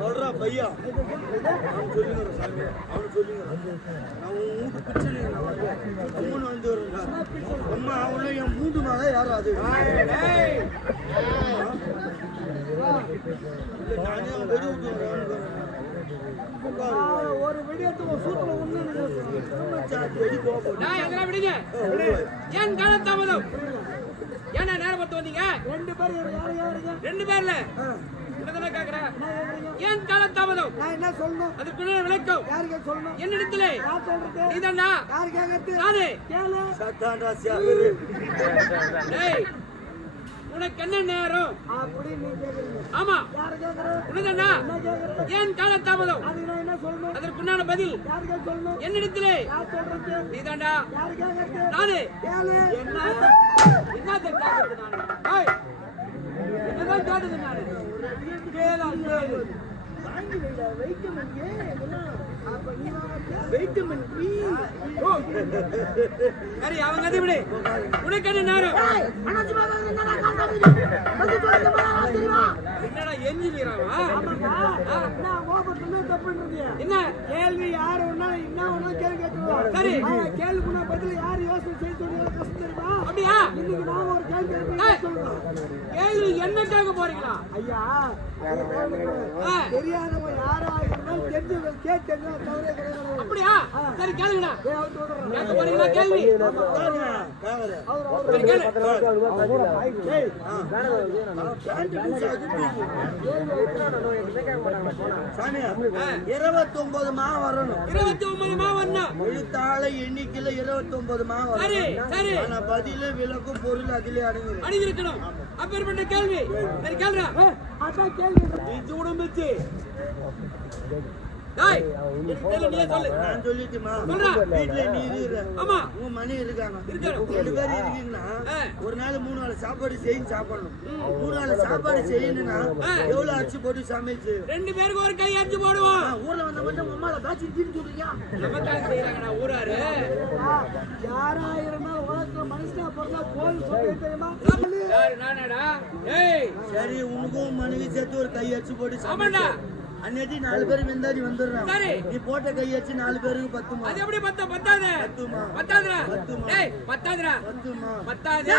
சொல்றா பையா அவன் சொல்லுங்க நான் வந்து அம்மா அவனு என் மூன்று நாளா யாரும் அது நானே அவன் வெடி விட்டு ஒரு வெடியத்து சூத்துல ஏன் காலத்தாமதம் ஏன்னா நேரம் பார்த்து வந்தீங்க ரெண்டு பேர்ல ஏன் காலத்தாமதம் என்ன சொல்லணும் அதுக்கு விளக்கம் யாருக்கு சொல்லணும் என்னிடத்திலே நீதானா யாரு கேட்கறது நானே சத்தான் ராசியா உனக்கு என்ன நேரம் அப்படி நீ கேக்குறீங்க ஆமா யாரு கேக்குறது உனதானா ஏன் காலத்தாமதம் அதுக்கு நான் என்ன சொல்லணும் அதற்குண்டான பதில் யாருக்கு சொல்லணும் என்னிடத்திலே யார் சொல்றது நீதாண்டா யாரு கேக்குறது நானே கேளு என்ன கேக்குறது நானே என்னதான் கேட்டது நானே கேளு வாங்கி வைட்டமின் ஏ அப்ப நீ வைட்டமின் பி சரி அவங்க அதை விடு உனக்கு என்ன நேரம் என்னடா என்ஜினியராவா என்ன கேள்வி யாரு ஒன்னா என்ன ஒன்னா கேள்வி கேட்டுருவோம் சரி கேள்விக்குன்னா பதில் யாரு யோசனை செய்து கஷ்டம் தெரியுமா அப்படியா இன்னைக்கு நாம ஒரு கேள்வி சொல்றோம் கேள்வி என்ன கேட்க போறீங்களா ஐயா தெரியாதவங்க யாரா இருந்தாலும் தெரிஞ்சவங்க கேட்கறது தவறே கிடையாது அப்படியா சரி கேளுங்கடா கேட்க போறீங்களா கேள்வி இருபத்தொன்பது மா வரணும் 29 மா வரணும் எழுத்தாள எண்ணிக்கையில 29 மா சரி ஆனா பதில விளக்கும் பொருள் அதிலே அடங்கியிருக்கணும் அப்பேற்பட்ட கேள்வி சரி கேளுடா அதான் கேள்வி இது உடம்பிச்சு டேய் நீ சொல்லு நான் சொல்லிட்டுமா சொல்றா வீட்ல நீ இருக்கற ஆமா உன் மணி இருக்காங்க இருக்காங்க ரெண்டு பேர் இருக்கீங்கன்னா ஒரு நாள் 3 நாள் சாப்பாடு செய்யணும் சாப்பிடணும் 3 நாள் சாப்பாடு செய்யணும்னா எவ்வளவு அரிசி போட்டு சமைச்சு ரெண்டு பேருக்கு ஒரு கை அரிசி போடுவோம் ஊர்ல வந்த மட்டும் அம்மால காட்சி தீர்த்து சொல்றீங்க நமக்காக செய்யறாங்கடா ஊராரு யாரா இருந்தாலும் உலகத்துல மனுஷனா பிறந்தா கோயில் சொல்லி தெரியுமா யாரு நானடா ஏய் சரி உனக்கும் மனைவி சேர்த்து ஒரு கை அரிசி போட்டு ஆமாடா அன்னைக்கு 4 பேர் விந்தாடி வந்துடுறாங்க நீ போட்ட கை அரிசி 4 பேருக்கு பத்துமா அது எப்படி பத்தாது பத்தாதுடா டேய் பத்தாதுடா பத்தாது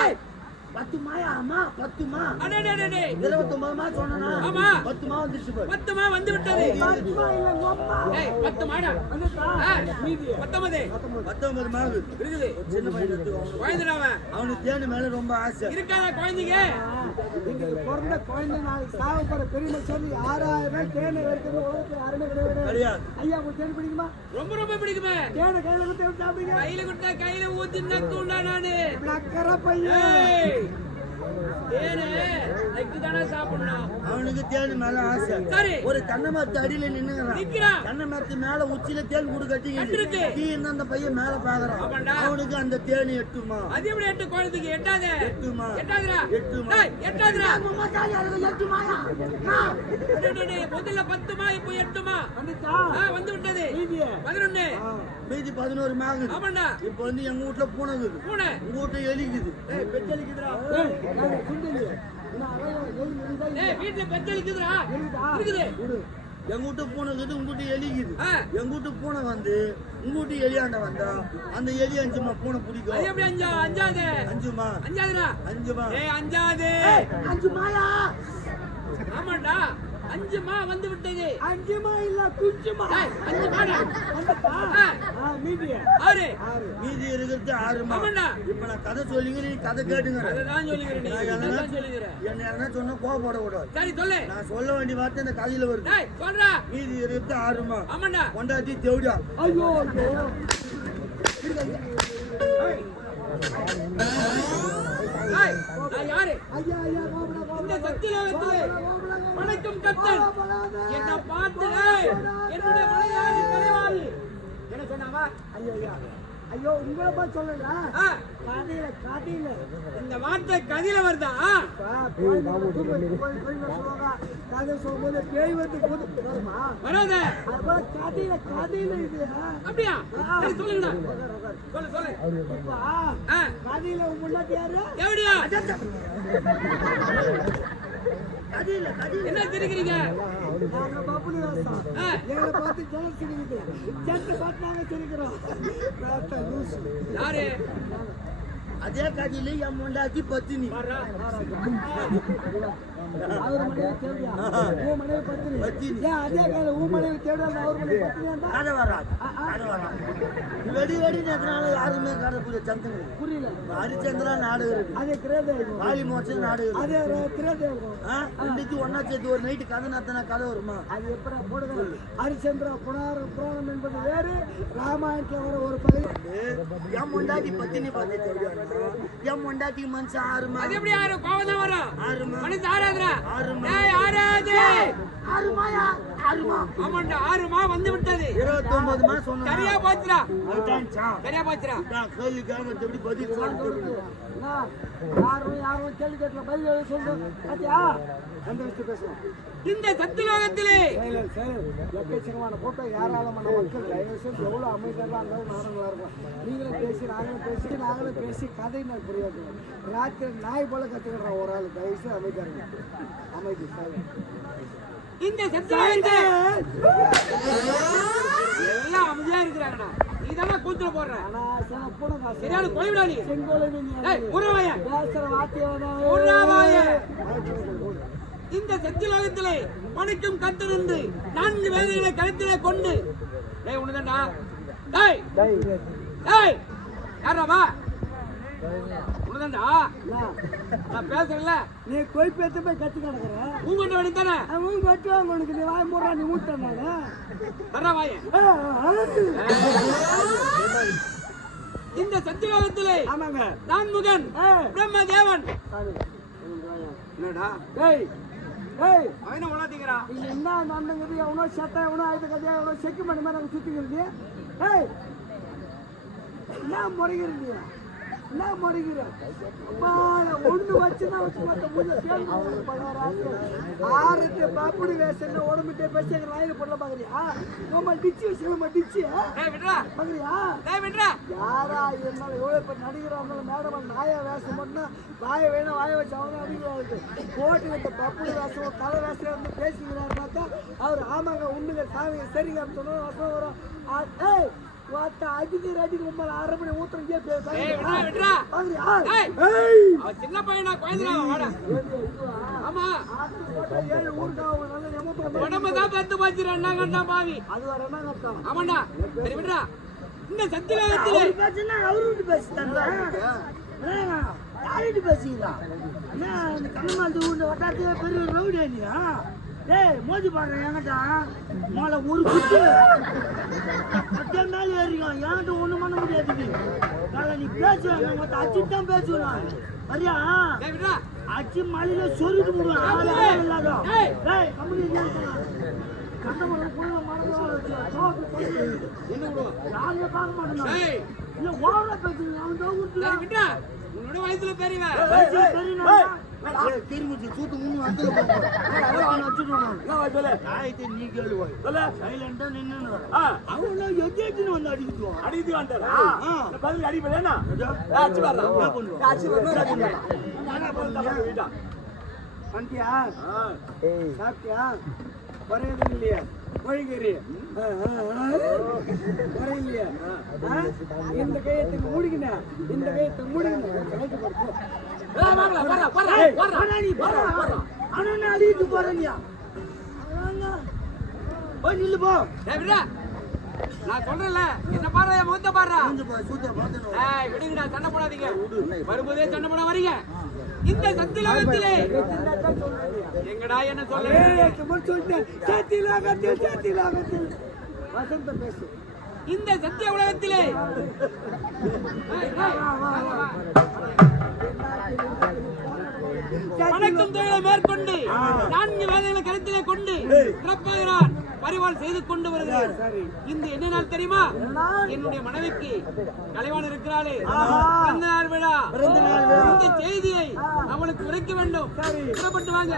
10 மாயா அம்மா 10 மா அடே 29 மா சொன்னனா ஆமா 10 மா வந்துச்சு பாரு 10 மா வந்து விட்டது 10 மா இல்ல அம்மா டேய் 10 மாடா வந்துடா மீதி 19 மா இருக்குது சின்ன பையன் எடுத்துக்கோ குழந்தைடா அவனுக்கு தேனு மேல ரொம்ப ஆசை இருக்காதா குழந்தைங்க நீங்க பிறந்த குழந்தை நாளைக்கு சாவ போற பெரிய சொல்லி 6000 தேனு எடுத்து உலகத்துல யாருமே கிடையாது ஐயா உங்களுக்கு தேனு பிடிக்குமா ரொம்ப பிடிக்குமே தேனு கையில கொடுத்து சாப்பிடுங்க கையில கொடுத்தா கையில ஊத்தி நக்குண்டா நானு நக்கற பையன் தேனு நக்கிதானே சாப்பிடணும் அவனுக்கு தேனு மேல ஆசை சரி ஒரு தென்னை மரத்து அடியில நின்னுங்கறான் தென்னை மரத்து மேல உச்சில தேன் கூடு கட்டிக்கிட்டு கீ அந்த பையன் மேல பாக்குறான் அவனுக்கு அந்த தேனு எட்டுமா அது எப்படி எட்டு குழந்தைக்கு எட்டாது எட்டுமா எட்டாதுடா எட்டுமாயா முதல்ல 10 மா இப்போ 8 மா வந்து விட்டது 11 மீதி 11 மாகுது ஆமாண்டா இப்போ வந்து எங்க வீட்ல பூனை உங்க வீட்ல எலிக்குது பெச்சலிக்குதுடா வீட்டுல பெச்சலிக்குதுடா இருக்குது எங்க வீட்டு பூனை இருக்குது உங்க வீட்டு எலிக்குது எங்க வீட்டு பூனை வந்து உங்க வீட்டு எலியாண்ட வந்தா அந்த எலி 5 மா பூனை பிடிக்கும் எப்படி அஞ்சாது 5 மா அஞ்சாதுடா 5 மா அஞ்சாது 5 மாயா ஆமாண்டா 5 மா வந்து விட்டது 5 மா இல்ல 5 மா 5 மாடா மீதி 6 மீதி இருக்குது 6 மா ஆமாண்டா இப்ப நான் கதை சொல்லிங்க நீ கதை கேட்டுங்க அதான் சொல்லிக்கிறேன் என்ன என்ன சொன்னா கோவப்பட கூடாது சரி சொல்லு நான் சொல்ல வேண்டிய வார்த்தை இந்த கதையில வருது சொல்றா மீதி இருக்குது 6 மா ஆமாண்டா கொண்டாட்டி தேவடியா ஐயோ யாரு ஐயா ஐயா இந்த சத்தியலோகத்திலே வணக்கம் கத்தன் என்ன பார்த்து என்னுடைய என்னவா? ஐயோ ஐயா ஐயோ உங்களை பார்த்து சொல்லுடா. ஆ, கதையில கதையில இந்த வார்த்தை கதியில வருதா? கதை சொல்லும்போது பேய் வந்து போது வருமா? வராத. அது போல கதையில கதையில இது அப்படியா? சரி, சொல்லுங்கடா. சொல்லு சொல்லு. இப்ப ஆ, கதையில முன்னாடி யாரு? எப்படியா? கதையில கதையில என்ன தெரிவிக்கிறீங்க? நாங்க பப்புனி வாசம். ஆ, எங்களை பார்த்து ஜெயம் சிரிக்குது. ஜெயத்தை பார்த்து நாங்க சிரிக்கிறோம். யாரு? அதே கதையில என் முண்டாட்டி பத்தினி. பாருடா. அவர் மனைவி தேவையா? உன் மனைவி பத்தினி. ஏன் அதே கதை உன் மனைவி தேவையா? அவர் மனைவி பத்தினியா? கதை வராது. கதை வராது. வெடி வெடி நேரத்தினால யாருமே கதை சந்தங்க புரியல. ஹரிச்சந்திரா நாடகம் இருக்கு. அதே கிரேதேவம். வாலி மோச்சன் நாடகம். அதே கிரேதேவம். இன்னைக்கு ஒன்னா சேர்த்து ஒரு நைட்டு கதை நடத்தினா கதை வருமா? அது எப்படி போடுங்க? ஹரிச்சந்திரா புராணம் என்பது வேறு, ராமாயணத்துல வர ஒரு பகுதி. என் முண்டாட்டி பத்தினி பார்த்து தெரியும். என் முண்டாட்டி மனுஷன் ஆறுமா? அது எப்படி ஆறு? கோவம் தான் வரும். ஆறுமா? மனுஷன் ஆறாதுடா. ஆறுமா? ஏய், ஆறாது. ஆறுமாயா? ஆறுமா? ஆமாண்டா, 6 மா வந்து விட்டது. 29 மாசம் சொன்னா. சரியா போச்சுடா. அதுதான்ச்சா. சரியா போச்சுடா. கேள்விக்காக எப்படி பதில் சொல்றது? யாரும் கேள்வி கேட்கல, பதில் சொல்றது. பாத்தியா? அந்த விஷயத்தை பேசலாம். இந்த சத்துலோகத்திலே எக்கச்சக்கமான போட்டோ யாராலமான மக்கள் எவ்வளவு அமைதியாக இருந்தாலும் நாடகங்களா இருக்கும். நீங்களும் பேசி நாங்களும் பேசி கதை நான் புரியாது. ராத்திரி நாய் போல கத்துக்கிறோம் ஒரு ஆள். தயவுசு அமைதியா இருக்கு. அமைதி இந்த சத்துலோகத்திலே எல்லாம் அமைதியா இருக்கிறாங்கடா. நீதான் கூத்துல போடுற. சரியான கொலைவிடா நீ. ஏய், உறவாயா. உறவாயா. இந்த சத்தியலோகத்திலே மணிக்கும் கத்து நின்று 4 வேதங்களை கழுத்திலே கொண்டு டேய் உனதான்டா. டேய் டேய் யாரா உனதான்டா. நான் பேசுறேன்ல, நீ கோய் பேத்த போய் கத்து கிடக்குற. உங்கள்கிட்ட வேணும் தானே? அவங்க வெட்டுவாங்க உனக்கு. நீ வாய் மூடுறா, நீ மூட்டானே வர்றா வாய. இந்த சத்தியலோகத்திலே ஆமாங்க நான் முகன் பிரம்ம தேவன். என்னடா டேய் டேய் அவன உலாதீங்கடா. இது என்ன நடந்துங்குது? எவனோ செத்த, எவனோ ஆயுத கதையா, எவனோ செக்கு பண்ணி மாதிரி நாங்கள் சுற்றிக்கிறது. ஏய் என்ன முறைகிறது? என்ன முறைகிற? ஒன்று வச்சுன்னா ஆறுட்டு பாப்புடி வேசன் உடம்புட்டே பேசி எங்க வாயில போடல பாக்குறியா? நம்ம டிச்சு வச்சுக்கலாமா? டிச்சு பாக்குறியா? யாரா இருந்தாலும் எவ்வளவு பேர் நடிகரா இருந்தாலும் மேடம் நாயா வேஷம் பண்ணா வாய வேணும், வாய வச்சு அவங்க அடிக்கிறாரு. போட்டு வைக்க பப்புடி வேஷம் தலை வேஷம் வந்து பேசிக்கிறாரு பார்த்தா அவர் ஆமாங்க உண்மைங்க சாமிங்க சரிங்க சொன்னா வசம் வரும். ஏய் அடிக்க ரொம்ப 1/2 மணி ஊத்துறேன். சின்ன பையனா குழந்தை. ஆமா உடம்புதான் பத்து போச்சு. ரெண்டாங்கட்டா பாவி. அது வர என்ன கஷ்டம்? ஆமாண்டா. சரி விடுறா. இந்த சத்தியலோகத்திலே பேசுனா அவரு பேசிட்டாங்க. யார்கிட்ட பேசிக்கலாம்? என்ன கண்ணமால் ஊர்ல வட்டாரத்துல பெரிய ரவுடி இல்லையா? ஏய் மோதி பாடுறேன் என்கிட்ட மேல ஒரு குத்து மேல ஏறிக்கும். என்கிட்ட ஒண்ணும் பண்ண முடியாது. நீ பேசுவேன் மொத்தம் அச்சுதான் பேசுவேன். சரியா? அச்சு மலையில சொருட்டு போடுவேன். இல்லாத கம்பெனி யாருமே பார்க்க மாட்டேன். இல்ல ஓவரா பேசுறேன். உன்னோட வயசுல பெரியவன் திரும்பி சூத்து முன்னு வந்து நீ கேள்வி சைலண்டா நின்று அவங்க எஜேஜின்னு வந்து அடிக்கிட்டு வந்துட்டாரா? பதில் அடிப்படா பண்ணியா? சாப்பிட்டியா? குறையது இல்லையா? கோழிக்கறி குறையில்லையா? இந்த கையத்தை மூடிக்கின, இந்த கையத்தை மூடிக்கின அடிக்கிட்டு போறீங்க. நில்லு போ. நான் சொல்றேன்ல, என்ன பாரு, முகத்தை பாரு. விடுங்கடா, சண்டை போடாதீங்க. வரும்போதே சண்டை போட வரீங்க. இந்த சத்தியலோகத்திலே எங்கடா என்ன சொல்றேன்? பேசு. இந்த சத்திய உலகத்திலே வணக்கம் தொழிலை மேற்கொண்டு 4 வேதங்களை கருத்திலே கொண்டு பிறப்பாகிறான் பரிவாள் செய்து கொண்டு வருகிறேன். இந்த என்ன நாள் தெரியுமா? என்னுடைய மனைவிக்கு கலைவாணர் இருக்கிறாளே, பிறந்த நாள் விழா. இந்த செய்தியை அவளுக்கு உரைக்க வேண்டும். புறப்பட்டு வாங்க.